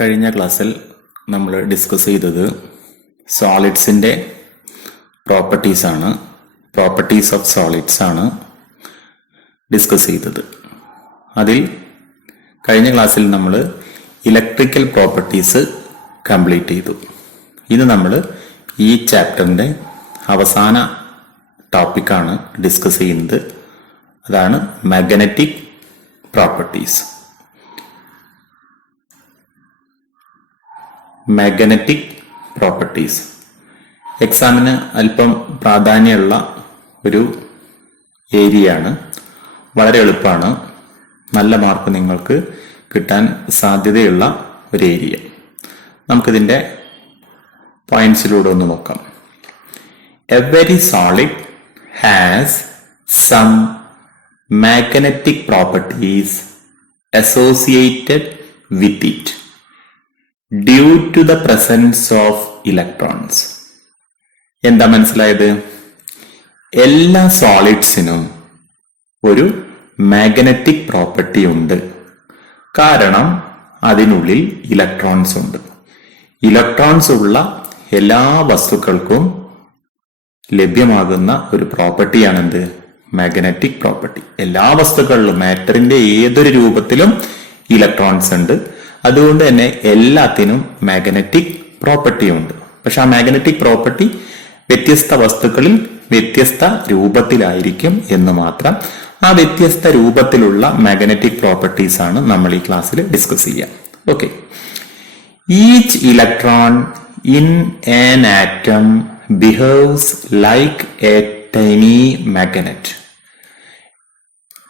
കഴിഞ്ഞ ക്ലാസ്സിൽ നമ്മൾ ഡിസ്കസ് ചെയ്തത് സോളിഡ്സിൻ്റെ പ്രോപ്പർട്ടീസാണ്. പ്രോപ്പർട്ടീസ് ഓഫ് സോളിഡ്സ് ആണ് ഡിസ്കസ് ചെയ്തത്. അതിൽ കഴിഞ്ഞ ക്ലാസ്സിൽ നമ്മൾ ഇലക്ട്രിക്കൽ പ്രോപ്പർട്ടീസ് കംപ്ലീറ്റ് ചെയ്തു. ഇത് നമ്മൾ ഈ ചാപ്റ്ററിൻ്റെ അവസാന ടോപ്പിക്കാണ് ഡിസ്കസ് ചെയ്യുന്നത്. അതാണ് മാഗ്നറ്റിക് പ്രോപ്പർട്ടീസ്. മാഗ്നറ്റിക് പ്രോപ്പർട്ടീസ് എക്സാമിന് അല്പം പ്രാധാന്യമുള്ള ഒരു ഏരിയയാണ്. വളരെ എളുപ്പമാണ്, നല്ല മാർക്ക് നിങ്ങൾക്ക് കിട്ടാൻ സാധ്യതയുള്ള ഒരു ഏരിയ. നമുക്കിതിൻ്റെ പോയിന്റ്സിലൂടെ ഒന്ന് നോക്കാം. Every solid has some magnetic properties associated with it due to the presence of electrons. എന്താ മനസ്സിലായത്? എല്ലാ സോളിഡ്സിനും ഒരു മാഗ്നറ്റിക് പ്രോപ്പർട്ടി ഉണ്ട്, കാരണം അതിനുള്ളിൽ ഇലക്ട്രോൺസ് ഉണ്ട്. ഇലക്ട്രോൺസ് ഉള്ള എല്ലാ വസ്തുക്കൾക്കും ലഭ്യമാകുന്ന ഒരു പ്രോപ്പർട്ടിയാണ് എന്ത്? Magnetic property. എല്ലാ വസ്തുക്കളിലും മാറ്ററിന്റെ ഏതൊരു രൂപത്തിലും ഇലക്ട്രോൺസ് ഉണ്ട്. അതുകൊണ്ട് തന്നെ എല്ലാത്തിനും മാഗ്നറ്റിക് പ്രോപ്പർട്ടി ഉണ്ട്. പക്ഷെ ആ മാഗ്നറ്റിക് പ്രോപ്പർട്ടി വ്യത്യസ്ത വസ്തുക്കളിൽ വ്യത്യസ്ത രൂപത്തിലായിരിക്കും എന്ന് മാത്രം. ആ വ്യത്യസ്ത രൂപത്തിലുള്ള മാഗ്നറ്റിക് പ്രോപ്പർട്ടീസ് ആണ് നമ്മൾ ഈ ക്ലാസ്സിൽ ഡിസ്കസ് ചെയ്യാം. Okay. Each electron in an atom behaves like A tiny magnet.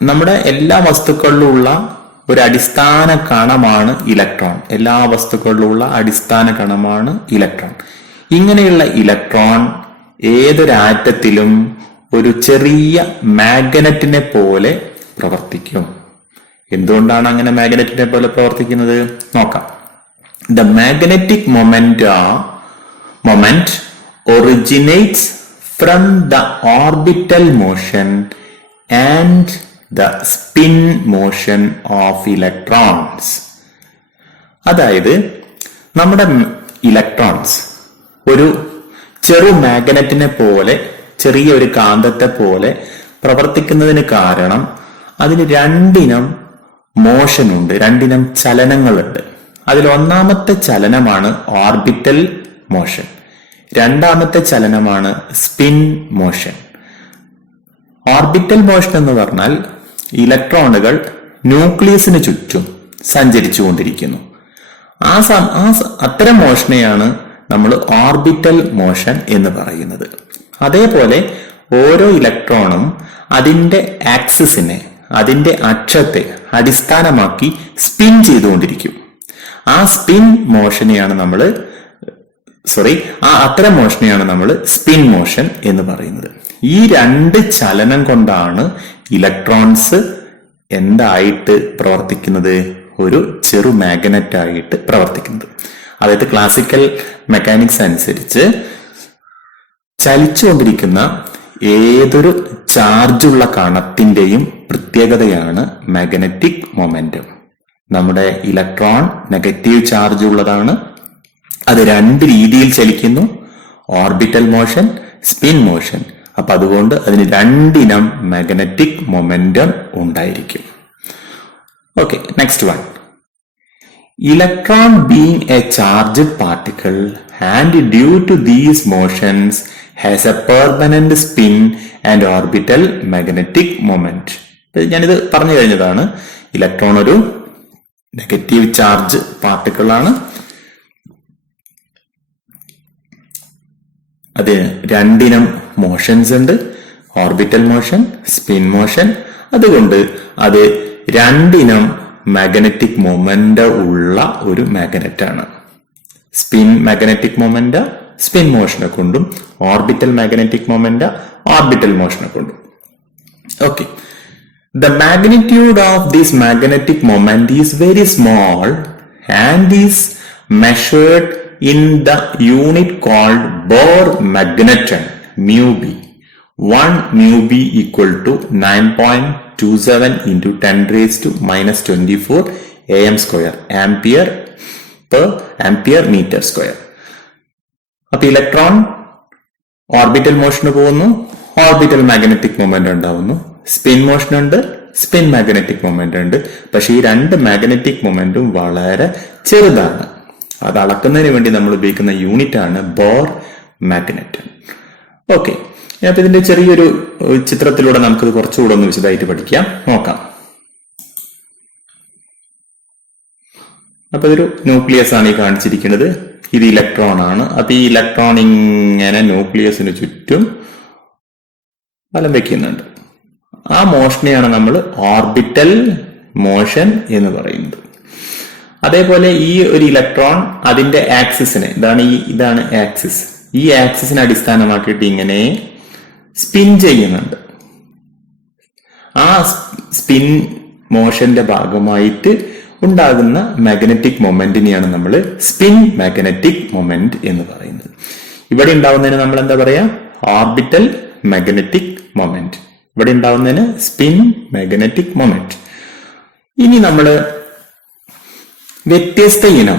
നമ്മുടെ എല്ലാ വസ്തുക്കളിലുള്ള ഒരു അടിസ്ഥാന കണമാണ് ഇലക്ട്രോൺ. എല്ലാ വസ്തുക്കളിലുള്ള അടിസ്ഥാന കണമാണ് ഇലക്ട്രോൺ. ഇങ്ങനെയുള്ള ഇലക്ട്രോൺ ഏതൊരു ആറ്റത്തിലും ഒരു ചെറിയ മാഗ്നറ്റിനെ പോലെ പ്രവർത്തിക്കും. എന്തുകൊണ്ടാണ് അങ്ങനെ മാഗ്നറ്റിനെ പോലെ പ്രവർത്തിക്കുന്നത് നോക്കാം. The magnetic moment originates from the orbital motion and the spin motion of electrons. അതായത് നമ്മുടെ ഇലക്ട്രോൺസ് ഒരു ചെറു മാഗ്നറ്റിനെ പോലെ, ചെറിയ ഒരു കാന്തത്തെ പോലെ പ്രവർത്തിക്കുന്നതിന് കാരണം അതിന് രണ്ടിനം മോഷൻ ഉണ്ട്, രണ്ടിനം ചലനങ്ങളുണ്ട്. അതിൽ ഒന്നാമത്തെ ചലനമാണ് ഓർബിറ്റൽ മോഷൻ, രണ്ടാമത്തെ ചലനമാണ് സ്പിൻ മോഷൻ. ഓർബിറ്റൽ മോഷൻ എന്ന് പറഞ്ഞാൽ ഇലക്ട്രോണുകൾ ന്യൂക്ലിയസിന് ചുറ്റും സഞ്ചരിച്ചുകൊണ്ടിരിക്കുന്നു. അത്തരം മോഷനെയാണ് നമ്മൾ ഓർബിറ്റൽ മോഷൻ എന്ന് പറയുന്നത്. അതേപോലെ ഓരോ ഇലക്ട്രോണും അതിന്റെ ആക്സിസിനെ, അതിന്റെ അക്ഷത്തെ അടിസ്ഥാനമാക്കി സ്പിൻ ചെയ്തുകൊണ്ടിരിക്കും. ആ സ്പിൻ മോഷനെയാണ് അത്തരം മോഷനെയാണ് നമ്മൾ സ്പിൻ മോഷൻ എന്ന് പറയുന്നത്. ഈ രണ്ട് ചലനം കൊണ്ടാണ് ഇലക്ട്രോൺസ് എന്തായിട്ട് പ്രവർത്തിക്കുന്നത്? ഒരു ചെറു മാഗ്നറ്റ് ആയിട്ട് പ്രവർത്തിക്കുന്നത്. അതായത് ക്ലാസിക്കൽ മെക്കാനിക്സ് അനുസരിച്ച് ചലിച്ചുകൊണ്ടിരിക്കുന്ന ഏതൊരു ചാർജുള്ള കണത്തിന്റെയും പ്രത്യേകതയാണ് മാഗ്നറ്റിക് മൊമെന്റം. നമ്മുടെ ഇലക്ട്രോൺ നെഗറ്റീവ് ചാർജ് ഉള്ളതാണ്. അത് രണ്ട് രീതിയിൽ ചലിക്കുന്നു, ഓർബിറ്റൽ മോഷൻ, സ്പിൻ മോഷൻ. അപ്പൊ അതുകൊണ്ട് അതിന് രണ്ടിനം മാഗ്നറ്റിക് മൊമെന്റം ഉണ്ടായിരിക്കും. Okay, next one. Electron being a charged particle and due to these motions has a permanent spin and orbital magnetic moment. ഞാനിത് പറഞ്ഞു കഴിഞ്ഞതാണ്. ഇലക്ട്രോൺ ഒരു നെഗറ്റീവ് ചാർജ് പാർട്ടിക്കിൾ ആണ്. അത് രണ്ടിനം മോഷൻസ് ഉണ്ട്, ഓർബിറ്റൽ മോഷൻ, സ്പിൻ മോഷൻ. അതുകൊണ്ട് അത് രണ്ടിനം മാഗ്നറ്റിക് മൊമെന്റ് ഉള്ള ഒരു മാഗ്നറ്റ് ആണ്. സ്പിൻ മാഗ്നറ്റിക് മൊമെന്റ് സ്പിൻ മോഷനെ കൊണ്ടും, ഓർബിറ്റൽ മാഗ്നറ്റിക് മൊമെന്റ് ഓർബിറ്റൽ മോഷനെ കൊണ്ടും. Okay. The magnitude of this magnetic moment is very small and is measured in the unit called Bohr magneton, mu b. 1 mu b equal to 9.27 into 10 raised to minus 24 am square, ampere per ampere metre square. അപ്പൊ electron orbital മോഷന് പോകുന്നു, orbital magnetic moment ഉണ്ടാവുന്നു. Spin motion ഉണ്ട്, spin magnetic moment ഉണ്ട്. പക്ഷെ ഈ രണ്ട് magnetic momentum വളരെ ചെറുതാണ്. അത് അളക്കുന്നതിന് വേണ്ടി നമ്മൾ ഉപയോഗിക്കുന്ന യൂണിറ്റ് ആണ് ബോർ മാഗ്നറ്റ്. ഓക്കെ, അപ്പൊ ഇതിന്റെ ചെറിയൊരു ചിത്രത്തിലൂടെ നമുക്കിത് കുറച്ചുകൂടെ ഒന്ന് വിശദമായിട്ട് പഠിക്കാം, നോക്കാം. അപ്പൊ ഇതൊരു ന്യൂക്ലിയസ് ആണ് ഈ കാണിച്ചിരിക്കുന്നത്. ഇത് ഇലക്ട്രോൺ ആണ്. അപ്പൊ ഈ ഇലക്ട്രോൺ ഇങ്ങനെ ന്യൂക്ലിയസിന് ചുറ്റും വലം വെക്കുന്നുണ്ട്. ആ മോഷനെയാണ് നമ്മൾ ഓർബിറ്റൽ മോഷൻ എന്ന് പറയുന്നത്. അതേപോലെ ഈ ഒരു ഇലക്ട്രോൺ അതിന്റെ ആക്സിസിനെ, ഇതാണ് ആക്സിസ്, ഈ ആക്സിസിനെ അടിസ്ഥാനമാക്കിയിട്ട് ഇങ്ങനെ സ്പിൻ ചെയ്യുന്നുണ്ട്. ആ സ്പിൻ മോഷന്റെ ഭാഗമായിട്ട് ഉണ്ടാകുന്ന മാഗ്നറ്റിക് മൊമെന്റിനെയാണ് നമ്മൾ സ്പിൻ മാഗ്നറ്റിക് മൊമെന്റ് എന്ന് പറയുന്നത്. ഇവിടെ ഉണ്ടാവുന്നതിന് നമ്മൾ എന്താ പറയാ? Orbital magnetic moment. ഇവിടെ ഉണ്ടാവുന്നതിന് സ്പിൻ മാഗ്നറ്റിക് മൊമെന്റ്. ഇനി നമ്മൾ വ്യത്യസ്ത ഇനം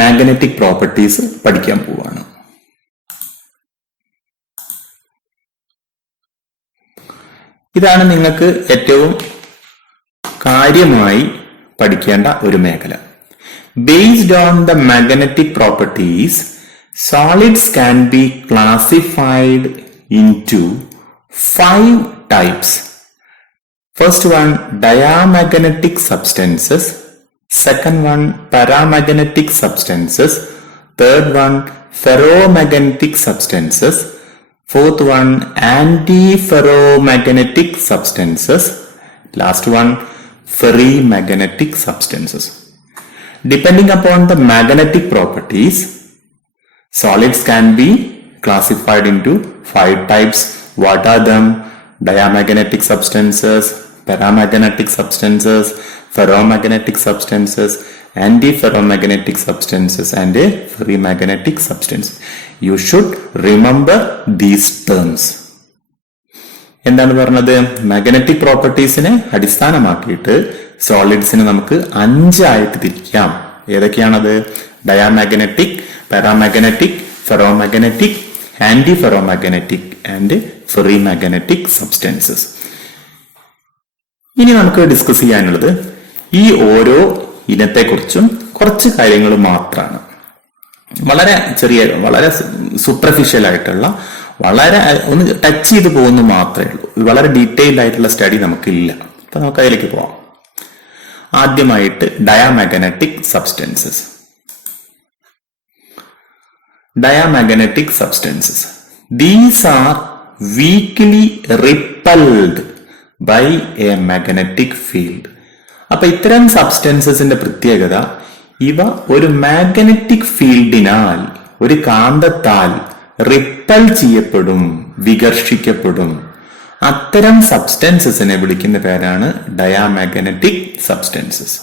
മാഗ്നറ്റിക് പ്രോപ്പർട്ടീസ് പഠിക്കാൻ പോവാണ്. ഇതാണ് നിങ്ങൾക്ക് ഏറ്റവും കാര്യമായി പഠിക്കേണ്ട ഒരു മേഖല. Based on the magnetic properties, solids can be classified into 5 types. First one, diamagnetic substances. Second one, paramagnetic substances. Third one, ferromagnetic substances. Fourth one, antiferromagnetic substances. Last one, ferrimagnetic substances. Depending upon the magnetic properties, solids can be classified into 5 types. What are them? Diamagnetic substances, paramagnetic substances, ferromagnetic substances, antiferromagnetic substances, and ferrimagnetic substances. You should remember these terms. എന്താണ് പറഞ്ഞത്? Magnetic പ്രോപ്പർട്ടീസിനെ അടിസ്ഥാനമാക്കിയിട്ട് സോളിഡ്സിനെ നമുക്ക് 5 ആയിട്ട് തിരിക്കാം. ഏതൊക്കെയാണത്? Diamagnetic, paramagnetic, ferromagnetic, antiferromagnetic and ferrimagnetic substances. ഇനി നമുക്ക് discuss ചെയ്യാനുള്ളത് ഈ ഓരോ ഇനത്തെക്കുറിച്ചും കുറച്ച് കാര്യങ്ങൾ മാത്രമാണ്. വളരെ ചെറിയ, വളരെ സൂപ്പർഫിഷ്യൽ ആയിട്ടുള്ള, വളരെ ഒന്ന് ടച്ച് ചെയ്ത് പോകുന്ന മാത്രമേ ഉള്ളൂ. വളരെ ഡീറ്റെയിൽഡ് ആയിട്ടുള്ള സ്റ്റഡി നമുക്കില്ല. അപ്പൊ നമുക്ക് അതിലേക്ക് പോവാം. ആദ്യമായിട്ട് diamagnetic substances. Diamagnetic substances. These are weakly repelled by a magnetic field. അപ്പൊ ഇത്തരം സബ്സ്റ്റൻസസിന്റെ പ്രത്യേകത, ഇവ ഒരു മാഗ്നറ്റിക് ഫീൽഡിനാൽ, ഒരു കാന്തത്താൽ റിപ്പൽ ചെയ്യപ്പെടും, വികർഷിക്കപ്പെടും. അത്തരം സബ്സ്റ്റൻസസിനെ വിളിക്കുന്ന പേരാണ് diamagnetic substances.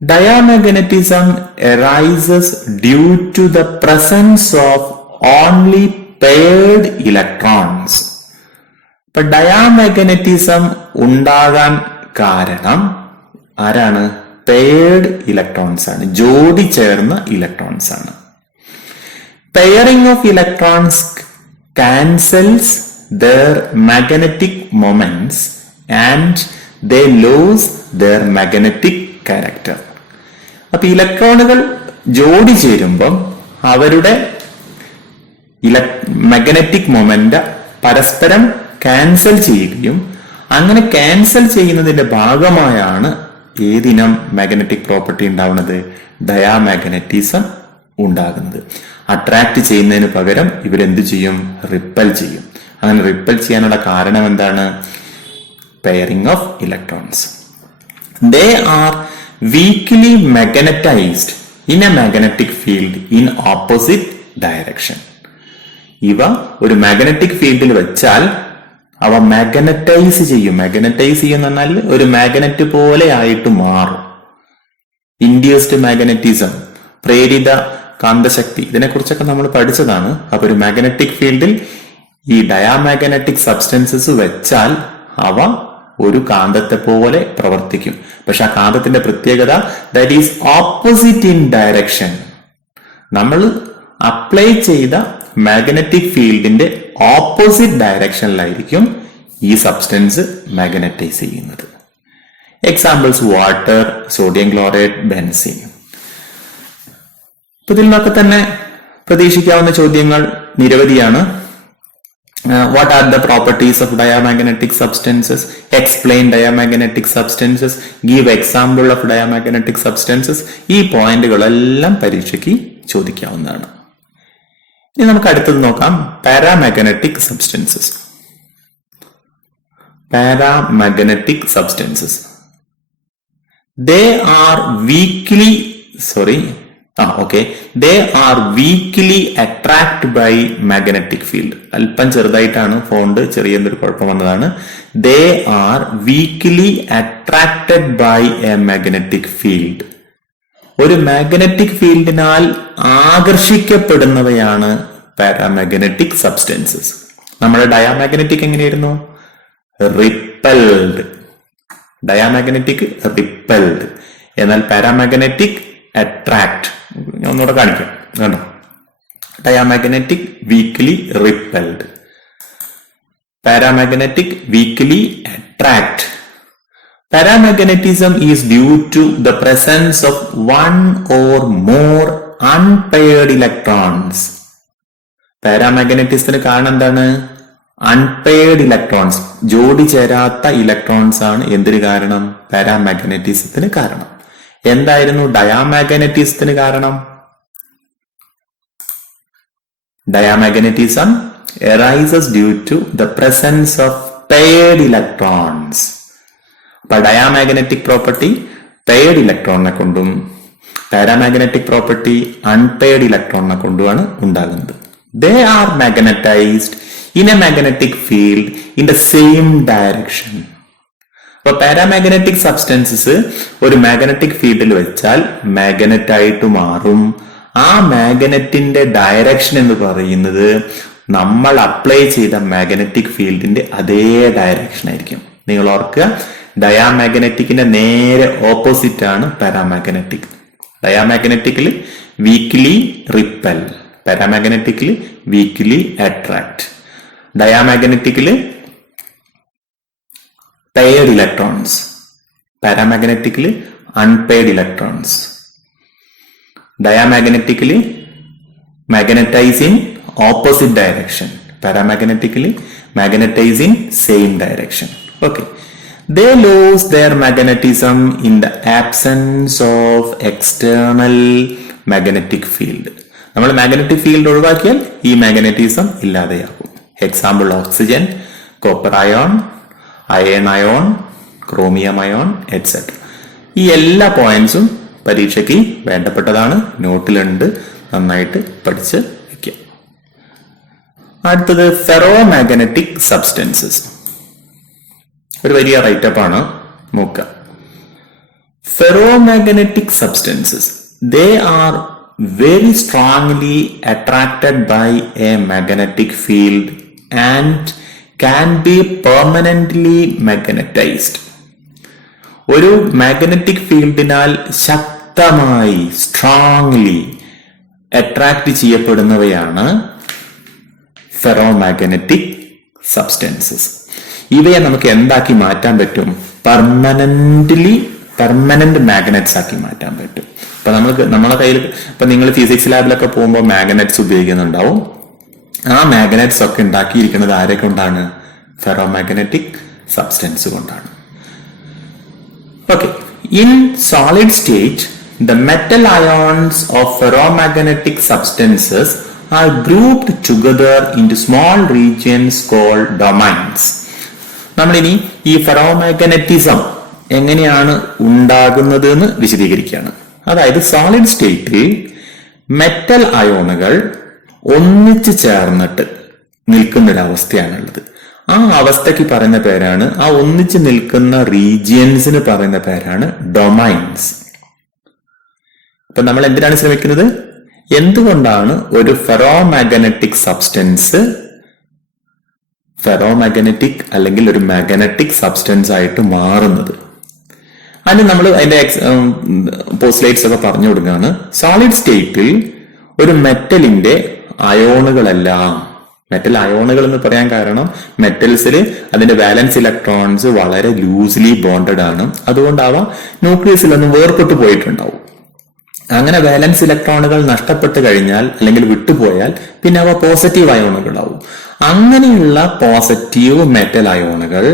Diamagnetism arises due to the presence of only paired electrons. ഇപ്പൊ ഡയാമാഗ്നറ്റിസം ഉണ്ടാകാൻ കാരണം ആരാണ്? പെയർഡ് ഇലക്ട്രോൺസ് ആണ്, ജോഡി ചേർന്ന ഇലക്ട്രോൺസ് ആണ്. Pairing of electrons cancels their magnetic moments and they lose their magnetic character. അപ്പൊ ഇലക്ട്രോണുകൾ ജോഡി ചേരുമ്പം അവരുടെ മാഗ്നറ്റിക് മൊമെന്റ് പരസ്പരം ക്യാൻസൽ ചെയ്യുകയും, അങ്ങനെ ക്യാൻസൽ ചെയ്യുന്നതിന്റെ ഭാഗമായാണ് ഏതിനം മാഗ്നറ്റിക് പ്രോപ്പർട്ടി ഉണ്ടാവുന്നത്? ഡയാമാഗ്നറ്റിസം ഉണ്ടാകുന്നത്. അട്രാക്ട് ചെയ്യുന്നതിന് പകരം ഇവരെന്ത് ചെയ്യും? റിപ്പൽ ചെയ്യും. അങ്ങനെ റിപ്പൽ ചെയ്യാനുള്ള കാരണം എന്താണ്? Pairing of electrons. They are weakly magnetized in a magnetic field in opposite direction. ഇവ ഒരു മാഗ്നറ്റിക് ഫീൽഡിൽ വെച്ചാൽ അവ മാഗ്നറ്റൈസ് ചെയ്യും. മാഗ്നറ്റൈസ് ചെയ്യുന്ന പറഞ്ഞാൽ ഒരു മാഗ്നറ്റ് പോലെ ആയിട്ട് മാറും. ഇൻഡ്യൂസ്ഡ് മാഗ്നറ്റിസം, പ്രേരിത കാന്തശക്തി, ഇതിനെക്കുറിച്ചൊക്കെ നമ്മൾ പഠിച്ചതാണ്. അപ്പൊ ഒരു മാഗ്നറ്റിക് ഫീൽഡിൽ ഈ ഡയാമാഗ്നറ്റിക് സബ്സ്റ്റൻസസ് വെച്ചാൽ അവ ഒരു കാന്തത്തെ പോലെ പ്രവർത്തിക്കും. പക്ഷെ ആ കാന്തത്തിന്റെ പ്രത്യേകത that is opposite in direction. നമ്മൾ അപ്ലൈ ചെയ്ത മാഗ്നറ്റിക് ഫീൽഡിന്റെ ഓപ്പോസിറ്റ് ഡയറക്ഷനിലായിരിക്കും ഈ സബ്സ്റ്റൻസ് മാഗ്നറ്റൈസ് ചെയ്യുന്നത്. Examples water, sodium chloride, benzene. ഇതിൽ നിന്നൊക്കെ തന്നെ പ്രതീക്ഷിക്കാവുന്ന ചോദ്യങ്ങൾ നിരവധിയാണ്. What are the properties of diamagnetic substances? Explain diamagnetic substances. Give example of diamagnetic substances. ഈ പോയിന്റുകളെല്ലാം പരീക്ഷയ്ക്ക് ചോദിക്കാവുന്നതാണ്. ഇനി നമുക്ക് അടുത്തത് നോക്കാം, paramagnetic substances. Paramagnetic substances. They are weakly attracted by magnetic field. അല്പം ചെറുതായിട്ടാണ് ഫോണ്ട്, ചെറിയൊരു കുഴപ്പം വന്നതാണ്. They are weakly attracted by a magnetic field. ഒരു മാഗ്നറ്റിക് ഫീൽഡിനാൽ ആകർഷിക്കപ്പെടുന്നവയാണ് പാരാമാഗ്നറ്റിക് സബ്സ്റ്റൻസസ്. നമ്മുടെ ഡയാമാഗ്നറ്റിക് എങ്ങനെയായിരുന്നു? റിപ്പൽഡ്. ഡയാമാഗ്നറ്റിക് റിപ്പൽഡ്, എന്നാൽ പാരാമാഗ്നറ്റിക് അട്രാക്ട്. ഞാൻ ഒന്നുകൂടെ കാണിക്കാം, കണ്ടോ? Diamagnetic weekly repelled, paramagnetic weekly attract. Paramagnetism is due to the presence of one or more unpaired electrons. പാരാമാഗ്നറ്റിസത്തിന് കാരണം എന്താണ്? അൺപെയർഡ് ഇലക്ട്രോൺസ്, ജോഡി ചേരാത്ത ഇലക്ട്രോൺസ് ആണ് എന്തിന് കാരണം? പാരാമാഗ്നറ്റിസത്തിന് കാരണം. എന്തായിരുന്നു ഡയാമാഗ്നറ്റിസത്തിന് കാരണം? Diamagnetism arises due to the presence of paired electrons. അപ്പൊ ഡയാമാഗ്നറ്റിക് പ്രോപ്പർട്ടി പെയർഡ് ഇലക്ട്രോണിനെ കൊണ്ടും പാരാമാഗ്നറ്റിക് പ്രോപ്പർട്ടി അൺപെയർഡ് ഇലക്ട്രോണിനെ കൊണ്ടുമാണ് ഉണ്ടാകുന്നത്. They are magnetized in a magnetic field in the same direction. അപ്പൊ പാരാമാഗ്നറ്റിക് സബ്സ്റ്റൻസസ് ഒരു മാഗ്നറ്റിക് ഫീൽഡിൽ വെച്ചാൽ മാഗ്നറ്റ് ആയിട്ട് മാറും. ആ മാഗ്നറ്റിന്റെ ഡയറക്ഷൻ എന്ന് പറയുന്നത് നമ്മൾ അപ്ലൈ ചെയ്ത മാഗ്നറ്റിക് ഫീൽഡിന്റെ അതേ ഡയറക്ഷൻ ആയിരിക്കും. നിങ്ങൾ ഓർക്കുക, ഡയാമാഗ്നറ്റിക്കിന്റെ നേരെ ഓപ്പോസിറ്റ് ആണ് പാരാമാഗ്നറ്റിക്. ഡയാമാഗ്നറ്റിക്കിൽ വീക്ക്ലി റിപ്പൽ, പാരാമാഗ്നറ്റിക്കിൽ വീക്ക്ലി അട്രാക്ട്. ഡയാമാഗ്നറ്റിക്കിൽ പെയർഡ് ഇലക്ട്രോൺസ്, പാരാമാഗ്നറ്റിക്കിൽ unpaired electrons. Diamagnetically magnetise in opposite direction, paramagnetically magnetise in same direction. Okay. They lose their magnetism in the absence of external magnetic field. നമ്മൾ magnetic field ഒഴിവാക്കിയാൽ ഈ magnetism ഇല്ലാതെയാകും. Example oxygen, copper ion, iron ion, chromium ion et cetera. ഈ എല്ലാ പോയിന്റ്സും പരീക്ഷയ്ക്ക് വേണ്ടപ്പെട്ടതാണ്, നോട്ടിലുണ്ട്, നന്നായിട്ട് പഠിച്ച് വെക്കുക. അടുത്തത് ഫെറോമാഗ്നറ്റിക് സബ്സ്റ്റൻസസ്. ഒരു വലിയ റൈറ്റപ്പ് ആണ്, നോക്കുക. Ferromagnetic substances, they are very strongly attracted by a magnetic field and can be permanently magnetized. ഒരു മാഗ്നറ്റിക് ഫീൽഡിനാൽ ശക്തമായി സ്ട്രോങ്ലി അട്രാക്ട് ചെയ്യപ്പെടുന്നവയാണ് ഫെറോമാഗ്നറ്റിക് സബ്സ്റ്റൻസസ്. ഇവയെ നമുക്ക് എന്താക്കി മാറ്റാൻ പറ്റും? പെർമനന്റ് മാഗ്നറ്റ്സ് ആക്കി മാറ്റാൻ പറ്റും. ഇപ്പൊ നമ്മളെ കയ്യിൽ ഇപ്പൊ നിങ്ങൾ ഫിസിക്സ് ലാബിലൊക്കെ പോകുമ്പോൾ മാഗ്നറ്റ്സ് ഉപയോഗിക്കുന്നുണ്ടാവും. ആ മാഗ്നറ്റ്സ് ഒക്കെ ഉണ്ടാക്കിയിരിക്കുന്നത് ആരെ കൊണ്ടാണ്? ഫെറോമാഗ്നറ്റിക് സബ്സ്റ്റൻസ് കൊണ്ടാണ്. Okay. In solid state the metal ions of ferromagnetic substances are grouped together into small regions called domains. നമ്മളിനി ഈ ഫെറോമാഗ്നറ്റിസം എങ്ങനെയാണ് ഉണ്ടാകുന്നത് എന്ന് വിശദീകരിക്കുകയാണ്. അതായത് സോളിഡ് സ്റ്റേറ്റിൽ മെറ്റൽ അയോണുകൾ ഒന്നിച്ചു ചേർന്നിട്ട് നിൽക്കുന്നൊരവസ്ഥയാണുള്ളത്. ആ അവസ്ഥയ്ക്ക് പറയുന്ന പേരാണ്, ആ ഒന്നിച്ചു നിൽക്കുന്ന റീജിയൻസിന് പറയുന്ന പേരാണ് ഡൊമൈൻസ്. ഇപ്പൊ നമ്മൾ എന്തിനാണ് ശ്രമിക്കുന്നത്? എന്തുകൊണ്ടാണ് ഒരു ഫെറോമാഗ്നറ്റിക് സബ്സ്റ്റൻസ് ഫെറോമാഗ്നറ്റിക് അല്ലെങ്കിൽ ഒരു മാഗ്നറ്റിക് സബ്സ്റ്റൻസ് ആയിട്ട് മാറുന്നത്? അതിന് നമ്മൾ അതിന്റെ പോസ്റ്റ്ലേറ്റ്സ് ഒക്കെ പറഞ്ഞു കൊടുക്കുകയാണ്. സോളിഡ് സ്റ്റേറ്റിൽ ഒരു മെറ്റലിന്റെ അയോണുകളെല്ലാം, മെറ്റൽ അയോണുകൾ എന്ന് പറയാൻ കാരണം മെറ്റൽസിൽ അതിന്റെ വാലൻസ് ഇലക്ട്രോൺസ് വളരെ ലൂസ്ലി ബോണ്ടഡ് ആണ്. അതുകൊണ്ട് അവ ന്യൂക്ലിയസിൽ ഒന്നും വേർപെട്ട് പോയിട്ടുണ്ടാവും. അങ്ങനെ വാലൻസ് ഇലക്ട്രോണുകൾ നഷ്ടപ്പെട്ട് കഴിഞ്ഞാൽ അല്ലെങ്കിൽ വിട്ടുപോയാൽ പിന്നെ അവ പോസിറ്റീവ് അയോണുകളാവും. അങ്ങനെയുള്ള പോസിറ്റീവ് മെറ്റൽ അയോണുകൾ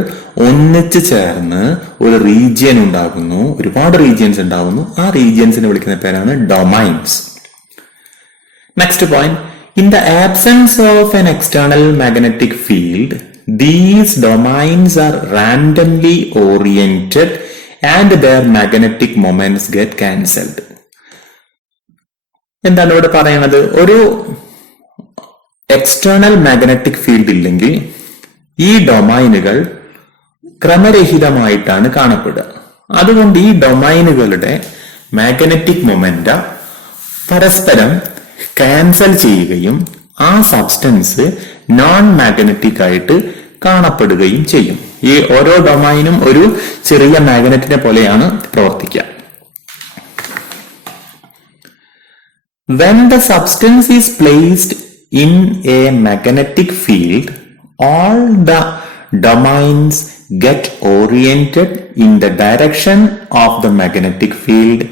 ഒന്നിച്ചു ചേർന്ന് ഒരു റീജിയൻ ഉണ്ടാകുന്നു, ഒരുപാട് റീജിയൻസ് ഉണ്ടാകുന്നു. ആ റീജിയൻസിനെ വിളിക്കുന്ന പേരാണ് domains. Next point, in the absence of an external magnetic field, these domains are randomly oriented and their magnetic moments get cancelled. എന്താണ് ഇവിടെ പറയുന്നത്? ഒരു എക്സ്റ്റേണൽ മാഗ്നറ്റിക് ഫീൽഡ് ഇല്ലെങ്കിൽ ഈ ഡൊമൈനുകൾ ക്രമരഹിതമായിട്ടാണ് കാണപ്പെടുക. അതുകൊണ്ട് ഈ ഡൊമൈനുകളുടെ മാഗ്നറ്റിക് മൊമെന്റ പരസ്പരം ക്യാൻസൽ ചെയ്യുകയും ആ സബ്സ്റ്റൻസ് നോൺ മാഗ്നറ്റിക് ആയിട്ട് കാണപ്പെടുകയും ചെയ്യും. ഈ ഓരോ ഡൊമൈനും ഒരു ചെറിയ മാഗ്നറ്റിനെ പോലെയാണ് പ്രവർത്തിക്കുക. When the substance is placed in a magnetic field, all the domains get oriented in the direction of the magnetic field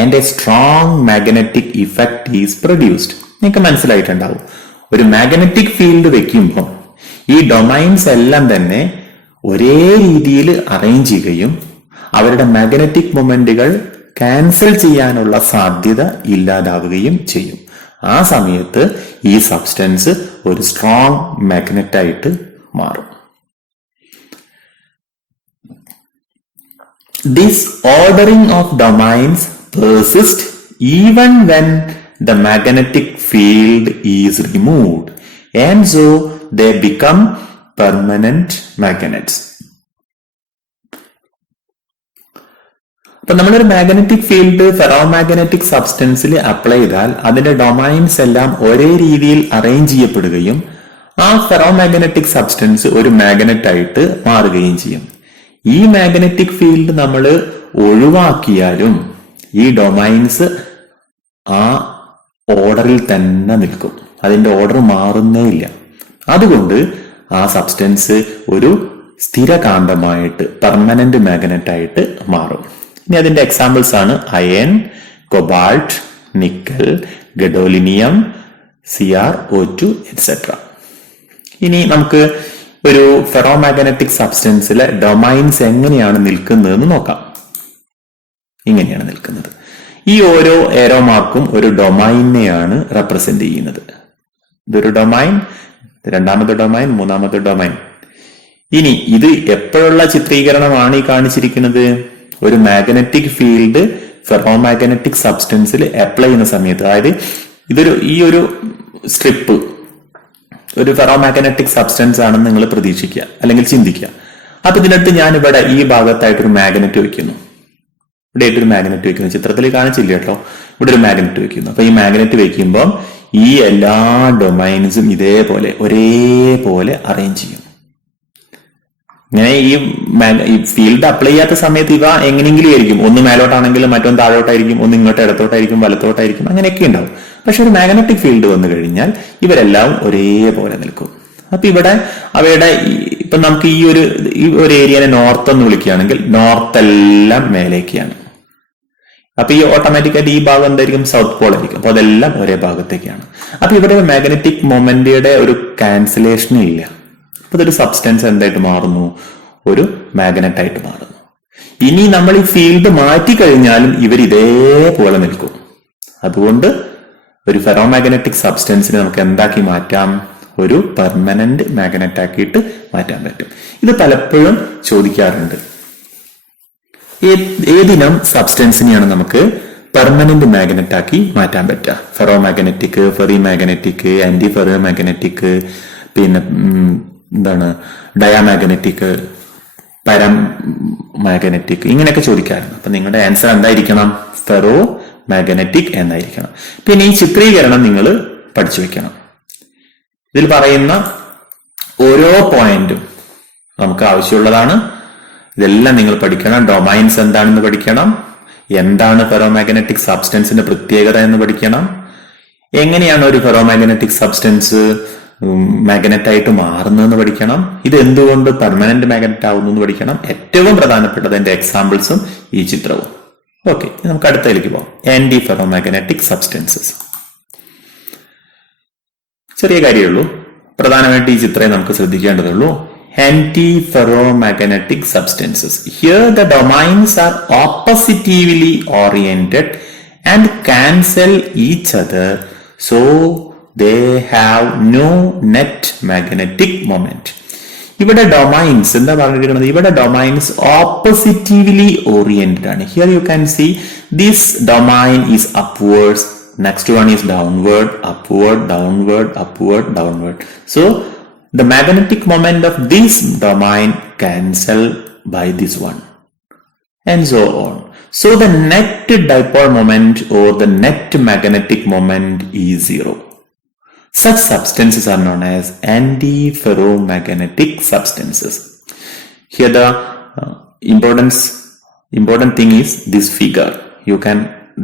and a strong magnetic effect is produced. നിങ്ങൾക്ക് മനസ്സിലായിട്ടുണ്ടാവും, ഒരു മാഗ്നറ്റിക് ഫീൽഡ് വെക്കുമ്പോൾ ഈ ഡൊമൈൻസ് എല്ലാം തന്നെ ഒരേ രീതിയിൽ arrange ചെയ്യുകയും അവരുടെ മാഗ്നറ്റിക് മൊമെന്റുകൾ ക്യാൻസൽ ചെയ്യാനുള്ള സാധ്യത ഇല്ലാതാവുകയും ചെയ്യും. ആ സമയത്ത് ഈ സബ്സ്റ്റൻസ് ഒരു സ്ട്രോങ് മാഗ്നറ്റ് ആയിട്ട് മാറും. This ordering of domains persist even when the magnetic field is removed, and so they become permanent magnets. അപ്പൊ നമ്മളൊരു മാഗ്നറ്റിക് ഫീൽഡ് ഫെറോമാഗ്നറ്റിക് സബ്സ്റ്റൻസിൽ അപ്ലൈ ചെയ്താൽ അതിന്റെ ഡൊമൈൻസ് എല്ലാം ഒരേ രീതിയിൽ അറേഞ്ച് ചെയ്യപ്പെടുകയും ആ ഫെറോമാഗ്നറ്റിക് സബ്സ്റ്റൻസ് ഒരു മാഗ്നറ്റ് ആയിട്ട് മാറുകയും ചെയ്യും. ഈ മാഗ്നറ്റിക് ഫീൽഡ് നമ്മൾ ഒഴിവാക്കിയാലും ഈ ഡൊമൈൻസ് ആ ഓർഡറിൽ തന്നെ നിൽക്കും, അതിന്റെ ഓർഡർ മാറുന്നേ ഇല്ല. അതുകൊണ്ട് ആ സബ്സ്റ്റൻസ് ഒരു സ്ഥിരകാന്തമായിട്ട് പെർമനന്റ് മാഗ്നറ്റ് ആയിട്ട് മാറും. ഇനി അതിന്റെ എക്സാമ്പിൾസ് ആണ് iron, cobalt, nickel, gadolinium, CrO2 etcetera. ഇനി നമുക്ക് ഒരു ഫെറോമാഗ്നറ്റിക് സബ്സ്റ്റൻസിലെ ഡൊമൈൻസ് എങ്ങനെയാണ് നിൽക്കുന്നതെന്ന് നോക്കാം. ഇങ്ങനെയാണ് നിൽക്കുന്നത്. ഈ ഓരോ ഏരോ മാർക്കും ഒരു ഡൊമൈനെയാണ് റെപ്രസെന്റ് ചെയ്യുന്നത്. ഇതൊരു ഡൊമൈൻ, രണ്ടാമത്തെ ഡൊമൈൻ, മൂന്നാമത്തെ ഡൊമൈൻ. ഇനി ഇത് എപ്പോഴുള്ള ചിത്രീകരണമാണ് ഈ കാണിച്ചിരിക്കുന്നത്? ഒരു മാഗ്നറ്റിക് ഫീൽഡ് ഫെറോമാഗ്നറ്റിക് സബ്സ്റ്റൻസിൽ അപ്ലൈ ചെയ്യുന്ന സമയത്ത്, അതായത് ഈ ഒരു സ്ട്രിപ്പ് ഒരു ഫെറോമാഗ്നറ്റിക് സബ്സ്റ്റൻസ് ആണെന്ന് നിങ്ങൾ പ്രതീക്ഷിക്കുക അല്ലെങ്കിൽ ചിന്തിക്കുക. അപ്പൊ ഇതിനടുത്ത് ഞാൻ ഇവിടെ ഈ ഭാഗത്തായിട്ടൊരു മാഗ്നറ്റ് വെക്കുന്നു, ഇവിടെ ആയിട്ടൊരു മാഗ്നറ്റ് വെക്കുന്നു. ചിത്രത്തിൽ കാണിച്ചില്ല കേട്ടോ, ഇവിടെ ഒരു മാഗ്നറ്റ് വെക്കുന്നു. അപ്പൊ ഈ മാഗ്നറ്റ് വെക്കുമ്പോൾ ഈ എല്ലാ ഡൊമൈൻസും ഇതേപോലെ ഒരേപോലെ അറേഞ്ച് ചെയ്യും. ഇങ്ങനെ ഈ ഫീൽഡ് അപ്ലൈ ചെയ്യാത്ത സമയത്ത് ഇവ എങ്ങനെയെങ്കിലും ആയിരിക്കും, ഒന്ന് മേലോട്ടാണെങ്കിലും മറ്റൊന്ന് താഴോട്ടായിരിക്കും, ഒന്ന് ഇങ്ങോട്ട് ഇടത്തോട്ടായിരിക്കും, വലത്തോട്ടായിരിക്കും, അങ്ങനെയൊക്കെ ഉണ്ടാവും. പക്ഷെ ഒരു മാഗ്നറ്റിക് ഫീൽഡ് വന്നു കഴിഞ്ഞാൽ ഇവരെല്ലാം ഒരേപോലെ നിൽക്കും. അപ്പൊ ഇവിടെ അവയുടെ ഇപ്പൊ നമുക്ക് ഈ ഒരു ഏരിയനെ നോർത്ത് എന്ന് വിളിക്കുകയാണെങ്കിൽ നോർത്ത് എല്ലാം മേലേക്കാണ്. അപ്പൊ ഈ ഓട്ടോമാറ്റിക്കായിട്ട് ഈ ഭാഗം എന്തായിരിക്കും? സൗത്ത് പോൾ ആയിരിക്കും. അപ്പൊ അതെല്ലാം ഒരേ ഭാഗത്തേക്കാണ്. അപ്പൊ ഇവിടെ മാഗ്നറ്റിക് മൊമെന്റിയുടെ ഒരു ക്യാൻസലേഷൻ ഇല്ല. അപ്പൊ ഇതൊരു സബ്സ്റ്റൻസ് എന്തായിട്ട് മാറുന്നു? ഒരു മാഗ്നറ്റ് ആയിട്ട് മാറുന്നു. ഇനി നമ്മൾ ഈ ഫീൽഡ് മാറ്റി കഴിഞ്ഞാലും ഇവർ ഇതേപോലെ നിൽക്കും. അതുകൊണ്ട് ഒരു ഫെറോമാഗ്നറ്റിക് സബ്സ്റ്റൻസിനെ നമുക്ക് എന്താക്കി മാറ്റാം? ഒരു പെർമനന്റ് മാഗ്നറ്റ് ആക്കിയിട്ട് മാറ്റാൻ പറ്റും. ഇത് പലപ്പോഴും ചോദിക്കാറുണ്ട്. ഏതിനം സബ്സ്റ്റൻസിനെയാണ് നമുക്ക് പെർമനന്റ് മാഗ്നറ്റ് ആക്കി മാറ്റാൻ പറ്റുക? Ferromagnetic, ferrimagnetic, anti ferromagnetic, പിന്നെ എന്താണ് ഡയാമാഗ്നറ്റിക്, പാരാമാഗ്നറ്റിക്, ഇങ്ങനെയൊക്കെ ചോദിക്കാറുണ്ട്. അപ്പൊ നിങ്ങളുടെ ആൻസർ എന്തായിരിക്കണം? ഫെറോ മാഗ്നറ്റിക് എന്നായിരിക്കണം. പിന്നെ ഈ ചിത്രീകരണം നിങ്ങൾ പഠിച്ചു വെക്കണം. ഇതിൽ പറയുന്ന ഓരോ പോയിന്റും നമുക്ക് ആവശ്യമുള്ളതാണ്. ഇതെല്ലാം നിങ്ങൾ പഠിക്കണം. ഡൊമൈൻസ് എന്താണെന്ന് പഠിക്കണം, എന്താണ് ഫെറോമാഗ്നറ്റിക് സബ്സ്റ്റൻസിന്റെ പ്രത്യേകത എന്ന് പഠിക്കണം, എങ്ങനെയാണ് ഒരു ഫെറോമാഗ്നറ്റിക് സബ്സ്റ്റൻസ് മാഗ്നറ്റ് ആയിട്ട് മാറുന്നതെന്ന് പഠിക്കണം, ഇത് എന്തുകൊണ്ട് പെർമനന്റ് മാഗ്നറ്റ് ആവുന്നു എന്ന് പഠിക്കണം. ഏറ്റവും പ്രധാനപ്പെട്ടത് എന്റെ എക്സാമ്പിൾസും ഈ ചിത്രവും. ഓക്കെ, നമുക്ക് അടുത്തതിലേക്ക് പോകാം. Anti ferromagnetic substances. ചെറിയ കാര്യമുള്ളൂ, പ്രധാനമായിട്ട് ഈ ചിത്രമേ നമുക്ക് ശ്രദ്ധിക്കേണ്ടതുള്ളൂ. Anti-ferromagnetic substances. Here the domains are oppositively oriented and cancel each other, so they have no net magnetic moment. ഇവിടെ ഡൊമൈൻസ് എന്താ പറഞ്ഞിരിക്കുന്നത്? ഇവിടെ ഡൊമൈൻസ് ഓപ്പോസിറ്റീവ്ലി ഓറിയന്റഡ് ആണ്. Here you can see this domain is upwards, next one is downward, upward, downward, upward, downward. So the magnetic moment of this domain cancel by this one, and so on. So the net dipole moment or the net magnetic moment is zero. Such substances are known as antiferromagnetic substances. Here the important thing is this figure. You can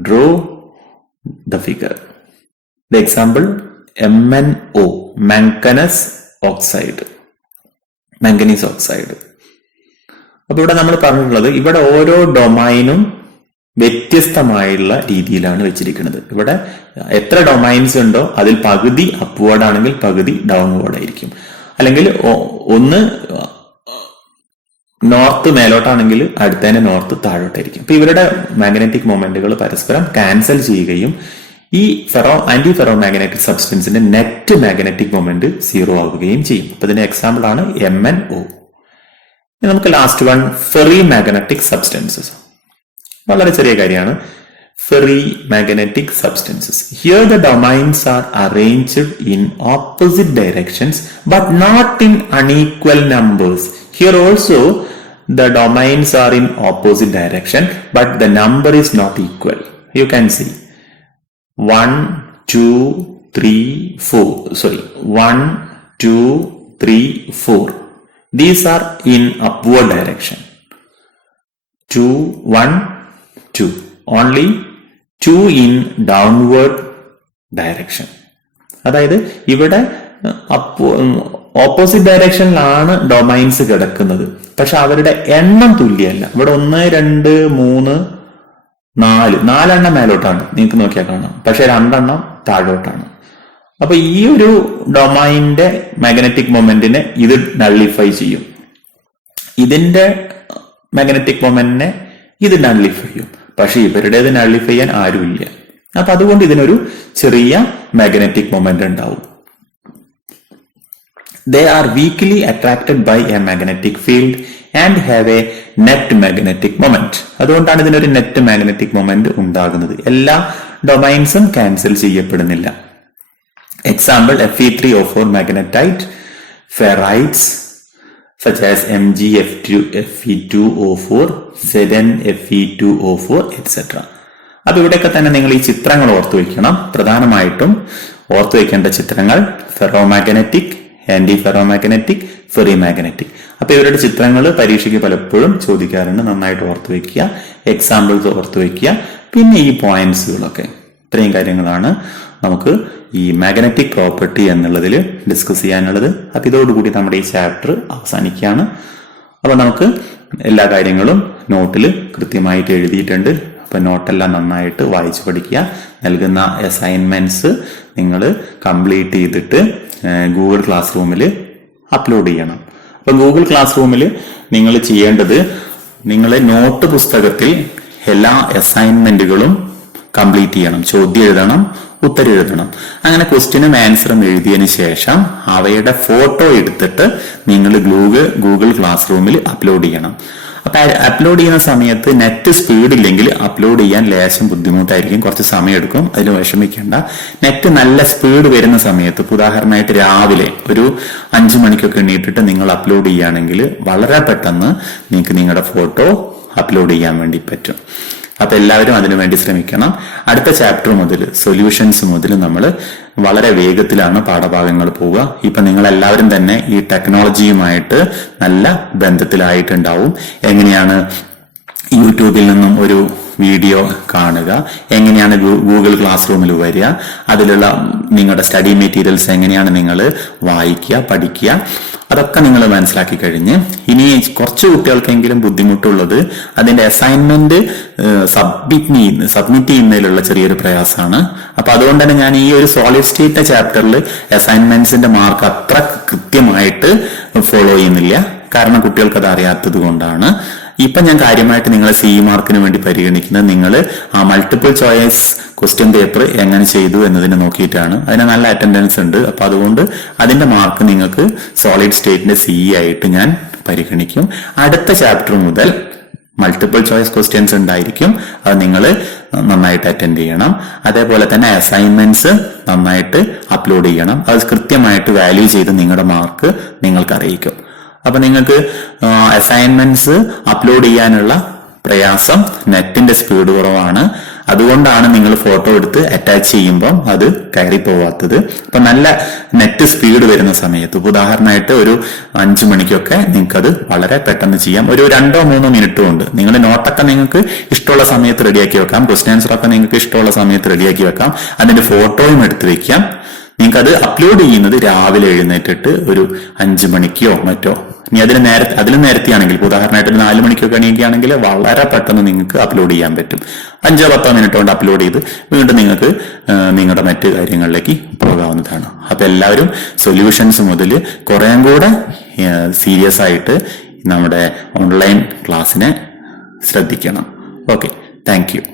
draw the figure. The example MnO, manganese oxide. അപ്പൊ ഇവിടെ നമ്മൾ പറഞ്ഞിട്ടുള്ളത്, ഇവിടെ ഓരോ ഡൊമൈനും വ്യത്യസ്തമായുള്ള രീതിയിലാണ് വെച്ചിരിക്കുന്നത്. ഇവിടെ എത്ര ഡൊമൈൻസ് ഉണ്ടോ അതിൽ പകുതി അപ്വേർഡ് ആണെങ്കിൽ പകുതി ഡൗൺവേർഡ് ആയിരിക്കും. അല്ലെങ്കിൽ ഒന്ന് നോർത്ത് മേലോട്ടാണെങ്കിൽ അടുത്തതിന് നോർത്ത് താഴോട്ടായിരിക്കും. അപ്പൊ ഇവരുടെ മാഗ്നറ്റിക് മൊമെന്റുകൾ പരസ്പരം ക്യാൻസൽ ചെയ്യുകയും ഈ ആന്റി ഫെറോമാഗ്നറ്റിക് സബ്സ്റ്റൻസിന്റെ നെറ്റ് മാഗ്നറ്റിക് മൊമെന്റ് സീറോ ആവുകയും ചെയ്യും. അപ്പൊ ഇതിന്റെ എക്സാമ്പിൾ ആണ് MnO. നമുക്ക് last one ferrimagnetic substances. വളരെ ചെറിയ കാര്യമാണ്. Ferrimagnetic substances. Here the domains are arranged in opposite directions but not in unequal numbers. Here also the domains are in opposite direction but the number is not equal. You can see 1 2 3 4 sorry 1 2 3 4. These are in upward direction. 2 1 2. Only 2 in downward direction. അതായത് ഇവിടെ opposite ഡയറക്ഷനിലാണ് domains കിടക്കുന്നത്, പക്ഷെ അവരുടെ എണ്ണം തുല്യമല്ല. ഇവിടെ 1 2 3 4 മേലോട്ടാണ്, നിങ്ങൾക്ക് നോക്കിയാൽ കാണാം, പക്ഷെ 2 താഴോട്ടാണ്. അപ്പൊ ഈ ഒരു ഡൊമൈനിന്റെ മാഗ്നറ്റിക് മൊമെന്റിനെ ഇത് നള്ളിഫൈ ചെയ്യും, ഇതിന്റെ മാഗ്നറ്റിക് മൊമെന്റിനെ ഇത് നള്ളിഫൈ ചെയ്യും, പക്ഷെ ഇവരുടേത് നള്ളിഫൈ ചെയ്യാൻ ആരുമില്ല. അപ്പൊ അതുകൊണ്ട് ഇതിനൊരു ചെറിയ മാഗ്നറ്റിക് മൊമെന്റ് ഉണ്ടാവും. They are weakly attracted by a magnetic field and have a net magnetic moment. അതുകൊണ്ടാണ് ഇതിനൊരു നെറ്റ് മാഗ്നറ്റിക് മൊമെന്റ് ഉണ്ടാകുന്നത്. എല്ലാ ഡൊമൈൻസും ക്യാൻസൽ ചെയ്യപ്പെടുന്നില്ല. Example Fe3O4 magnetite, ferrites such as MgFe2O4, ZnFe2O4 etc. അപ്പൊ ഇവിടെയൊക്കെ തന്നെ നിങ്ങൾ ഈ ചിത്രങ്ങൾ ഓർത്തു വയ്ക്കണം. പ്രധാനമായിട്ടും ഓർത്തു വയ്ക്കേണ്ട ചിത്രങ്ങൾ ferromagnetic, anti ferromagnetic, ferrimagnetic. അപ്പൊ ഇവരുടെ ചിത്രങ്ങൾ പരീക്ഷയ്ക്ക് പലപ്പോഴും ചോദിക്കാറുണ്ട്. നന്നായിട്ട് ഓർത്തു വെക്കുക, എക്സാമ്പിൾസ് ഓർത്തു വെക്കുക, പിന്നെ ഈ പോയിന്റ്സുകളൊക്കെ. ഇത്രയും കാര്യങ്ങളാണ് നമുക്ക് ഈ മാഗ്നറ്റിക് പ്രോപ്പർട്ടി എന്നുള്ളതിൽ ഡിസ്കസ് ചെയ്യാനുള്ളത്. അപ്പൊ ഇതോടുകൂടി നമ്മുടെ ഈ ചാപ്റ്റർ അവസാനിക്കുകയാണ്. അപ്പൊ നമുക്ക് എല്ലാ കാര്യങ്ങളും നോട്ടിൽ കൃത്യമായിട്ട് എഴുതിയിട്ടുണ്ട്. അപ്പൊ നോട്ടെല്ലാം നന്നായിട്ട് വായിച്ചു പഠിക്കുക. നൽകുന്ന അസൈൻമെന്റ്സ് നിങ്ങൾ കംപ്ലീറ്റ് ചെയ്തിട്ട് ഗൂഗിൾ ക്ലാസ് റൂമിൽ അപ്ലോഡ് ചെയ്യണം. അപ്പൊ ഗൂഗിൾ ക്ലാസ് റൂമിൽ നിങ്ങൾ ചെയ്യേണ്ടത്, നിങ്ങൾ നോട്ട് പുസ്തകത്തിൽ എല്ലാ അസൈൻമെന്റുകളും കംപ്ലീറ്റ് ചെയ്യണം. ചോദ്യം എഴുതണം, ഉത്തരം എഴുതണം. അങ്ങനെ ക്വസ്റ്റ്യനും ആൻസറും എഴുതിയതിനു ശേഷം അവയുടെ ഫോട്ടോ എടുത്തിട്ട് നിങ്ങൾ ഗൂഗിൾ ക്ലാസ് റൂമിൽ അപ്ലോഡ് ചെയ്യണം. അപ്പൊ അപ്ലോഡ് ചെയ്യുന്ന സമയത്ത് നെറ്റ് സ്പീഡ് ഇല്ലെങ്കിൽ അപ്ലോഡ് ചെയ്യാൻ ലേശം ബുദ്ധിമുട്ടായിരിക്കും, കുറച്ച് സമയം എടുക്കും. അതിൽ വിഷമിക്കേണ്ട. നെറ്റ് നല്ല സ്പീഡ് വരുന്ന സമയത്ത്, ഉദാഹരണമായിട്ട് രാവിലെ ഒരു 5 മണിക്കൊക്കെ എണീറ്റിട്ട് നിങ്ങൾ അപ്ലോഡ് ചെയ്യുകയാണെങ്കിൽ വളരെ പെട്ടെന്ന് നിങ്ങൾക്ക് നിങ്ങളുടെ ഫോട്ടോ അപ്ലോഡ് ചെയ്യാൻ വേണ്ടി പറ്റും. അപ്പൊ എല്ലാവരും അതിനുവേണ്ടി ശ്രമിക്കണം. അടുത്ത ചാപ്റ്റർ മുതൽ സൊല്യൂഷൻസ് മുതൽ നമ്മൾ വളരെ വേഗത്തിലാണ് പാഠഭാഗങ്ങൾ പോവുക. ഇപ്പൊ നിങ്ങൾ എല്ലാവരും തന്നെ ഈ ടെക്നോളജിയുമായിട്ട് നല്ല ബന്ധത്തിലായിട്ടുണ്ടാവും. എങ്ങനെയാണ് യൂട്യൂബിൽ നിന്നും ഒരു വീഡിയോ കാണുക, എങ്ങനെയാണ് ഗൂഗിൾ ക്ലാസ് റൂമിൽ വരിക, അതിലുള്ള നിങ്ങളുടെ സ്റ്റഡി മെറ്റീരിയൽസ് എങ്ങനെയാണ് നിങ്ങൾ വായിക്കുക, പഠിക്കുക, അതൊക്കെ നിങ്ങൾ മനസ്സിലാക്കി കഴിഞ്ഞ് ഇനി കുറച്ച് കുട്ടികൾക്കെങ്കിലും ബുദ്ധിമുട്ടുള്ളത് അതിന്റെ അസൈൻമെന്റ് സബ്മിറ്റ് ചെയ്യുന്നതിലുള്ള ചെറിയൊരു പ്രയാസമാണ്. അപ്പൊ അതുകൊണ്ട് തന്നെ ഞാൻ ഈ ഒരു സോളിഡ് സ്റ്റേറ്റ് ചാപ്റ്ററിൽ അസൈൻമെന്റ്സിന്റെ മാർക്ക് അത്ര കൃത്യമായിട്ട് ഫോളോ ചെയ്യുന്നില്ല. കാരണം കുട്ടികൾക്ക് അത് അറിയാത്തത് കൊണ്ടാണ്. ഇപ്പൊ ഞാൻ കാര്യമായിട്ട് നിങ്ങളെ CE മാർക്കിന് വേണ്ടി പരിഗണിക്കുന്നത് നിങ്ങൾ ആ മൾട്ടിപ്പിൾ ചോയ്സ് ക്വസ്റ്റ്യൻ പേപ്പർ എങ്ങനെ ചെയ്തു എന്നതിനെ നോക്കിയിട്ടാണ്. അതിന് നല്ല അറ്റൻഡൻസ് ഉണ്ട്. അപ്പൊ അതുകൊണ്ട് അതിന്റെ മാർക്ക് നിങ്ങൾക്ക് സോളിഡ് സ്റ്റേറ്റിന്റെ CE ആയിട്ട് ഞാൻ പരിഗണിക്കും. അടുത്ത ചാപ്റ്റർ മുതൽ മൾട്ടിപ്പിൾ ചോയ്സ് ക്വസ്റ്റ്യൻസ് ഉണ്ടായിരിക്കും. അത് നിങ്ങൾ നന്നായിട്ട് അറ്റൻഡ് ചെയ്യണം. അതേപോലെ തന്നെ അസൈൻമെന്റ്സ് നന്നായിട്ട് അപ്ലോഡ് ചെയ്യണം. അത് കൃത്യമായിട്ട് വാല്യൂ ചെയ്ത് നിങ്ങളുടെ മാർക്ക് നിങ്ങൾക്ക് അറിയിക്കും. അപ്പൊ നിങ്ങൾക്ക് അസൈൻമെന്റ്സ് അപ്ലോഡ് ചെയ്യാനുള്ള പ്രയാസം നെറ്റിന്റെ സ്പീഡ് കുറവാണ്. അതുകൊണ്ടാണ് നിങ്ങൾ ഫോട്ടോ എടുത്ത് അറ്റാച്ച് ചെയ്യുമ്പോൾ അത് കയറി പോവാത്തത്. അപ്പൊ നല്ല നെറ്റ് സ്പീഡ് വരുന്ന സമയത്ത്, ഉദാഹരണമായിട്ട് ഒരു 5 മണിക്കൊക്കെ നിങ്ങൾക്കത് വളരെ പെട്ടെന്ന് ചെയ്യാം. ഒരു 2-3 മിനിറ്റ് കൊണ്ട് നിങ്ങൾ നോട്ടൊക്കെ നിങ്ങൾക്ക് ഇഷ്ടമുള്ള സമയത്ത് റെഡിയാക്കി വെക്കാം. ക്വസ്റ്റ്യൻ ആൻസറൊക്കെ നിങ്ങൾക്ക് ഇഷ്ടമുള്ള സമയത്ത് റെഡിയാക്കി വെക്കാം. അതിന്റെ ഫോട്ടോയും എടുത്ത് വെക്കാം. നിങ്ങൾക്ക് അത് അപ്ലോഡ് ചെയ്യുന്നത് രാവിലെ എഴുന്നേറ്റിട്ട് ഒരു 5 മണിക്കോ മറ്റോ, ഇനി അതിലും നേരത്തെയാണെങ്കിൽ ഉദാഹരണമായിട്ട് 4 മണിക്കൊക്കെ എണീക്കുകയാണെങ്കിൽ വളരെ പെട്ടെന്ന് നിങ്ങൾക്ക് അപ്ലോഡ് ചെയ്യാൻ പറ്റും. 5-10 മിനിറ്റ് കൊണ്ട് അപ്ലോഡ് ചെയ്ത് വീണ്ടും നിങ്ങൾക്ക് നിങ്ങളുടെ മറ്റ് കാര്യങ്ങളിലേക്ക് പോകാവുന്നതാണ്. അപ്പൊ എല്ലാവരും സൊല്യൂഷൻസ് മുതൽ കുറേം കൂടെ സീരിയസ് ആയിട്ട് നമ്മുടെ ഓൺലൈൻ ക്ലാസ്സിനെ ശ്രദ്ധിക്കണം. Okay, thank you.